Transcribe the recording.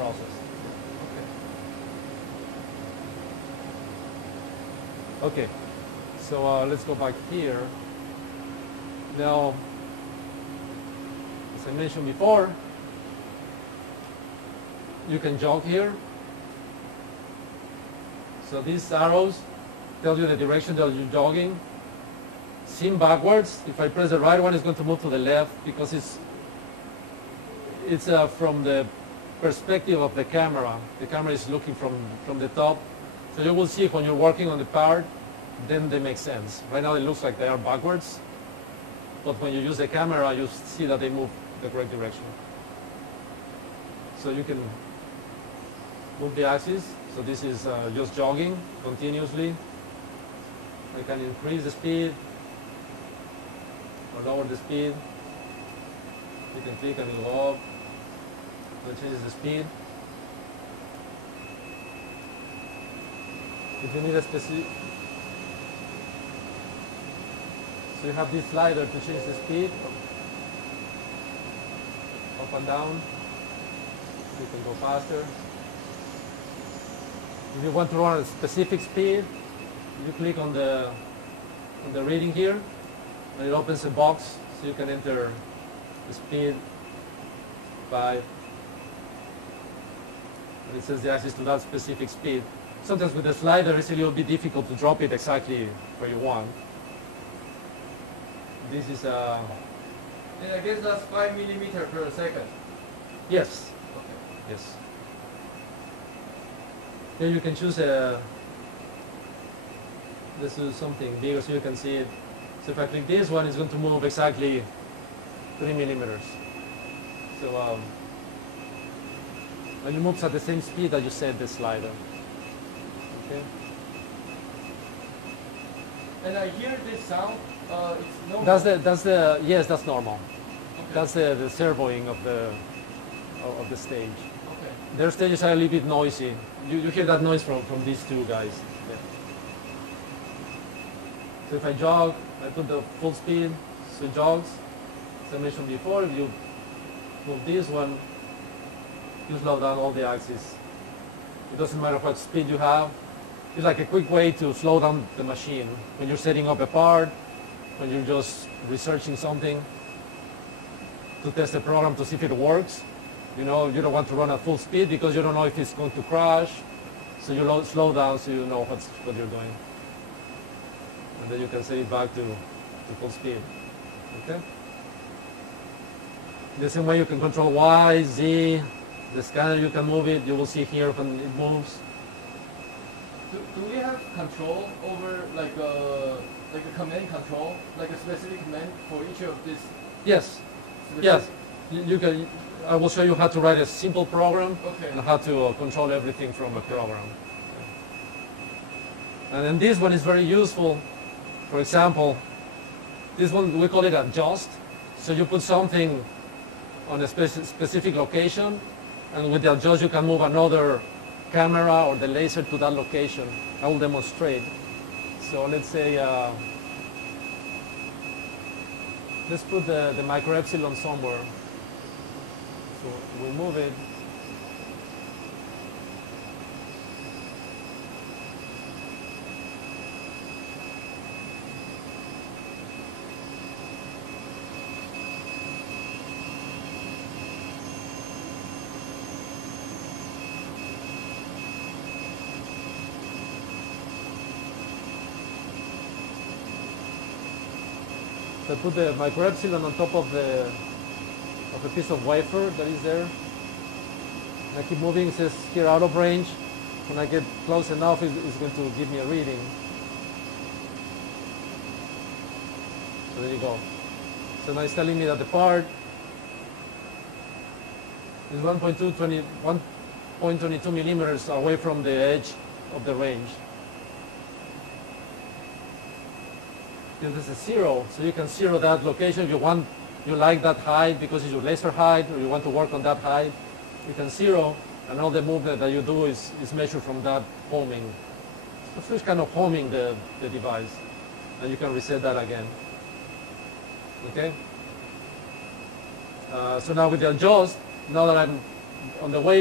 process. Okay, so let's go back here. Now, as I mentioned before, you can jog here. So these arrows tell you the direction that you're jogging. Seen backwards, if I press the right one, it's going to move to the left because it's from the perspective of the camera. The camera is looking from the top. So you will see when you're working on the part, then they make sense. Right now it looks like they are backwards, but when you use the camera, you see that they move the correct direction. So you can move the axis. So this is just jogging continuously. I can increase the speed or lower the speed. You can click and it will go up. That changes the speed. If you need a specific, so you have this slider to change the speed, up and down. You can go faster. If you want to run at a specific speed, you click on the reading here, and it opens a box so you can enter the speed 5. And it says the access to that specific speed. Sometimes with the slider it's a little bit difficult to drop it exactly where you want. This is a... And I guess that's 5 millimeters per second. Yes. Okay. Yes. Here you can choose a... Let's do something bigger so you can see it. So if I click this one, it's going to move exactly 3 millimeters. So and it moves at the same speed that you set the slider. Okay. And I hear this sound. It's normal. Yes, that's normal. Okay. That's the servoing of the stage. Okay. Their stages are a little bit noisy. You hear that noise from these two guys. Yeah. So if I jog, I put the full speed, so it jogs. As I mentioned before, if you move this one, you slow down all the axes. It doesn't matter what speed you have. It's like a quick way to slow down the machine. When you're setting up a part, when you're just researching something, to test the program to see if it works. You know, you don't want to run at full speed because you don't know if it's going to crash. So you slow down so you know what you're doing. And then you can set it back to full speed. Okay? The same way you can control Y, Z, the scanner you can move it. You will see here when it moves. Do we have control over like a command control, like a specific command for each of these? Yes. Yes. You can. I will show you how to write a simple program and how to control everything from a program. And then this one is very useful. For example, this one we call it adjust. So you put something on a specific location, and with the adjust you can move another camera or the laser to that location. I will demonstrate. So let's say, let's put the micro epsilon somewhere. So we'll move it. So I put the micro epsilon on top of a piece of wafer that is there. And I keep moving. It says here out of range. When I get close enough, it's going to give me a reading. So there you go. So now it's telling me that the part is 1.22 millimeters away from the edge of the range. This is 0, so you can zero that location if you like that height because it's your laser height, or you want to work on that height. You can zero, and all the movement that you do is measured from that homing. So it's kind of homing the device, and you can reset that again. Okay. So now with the adjust, now that I'm on the way.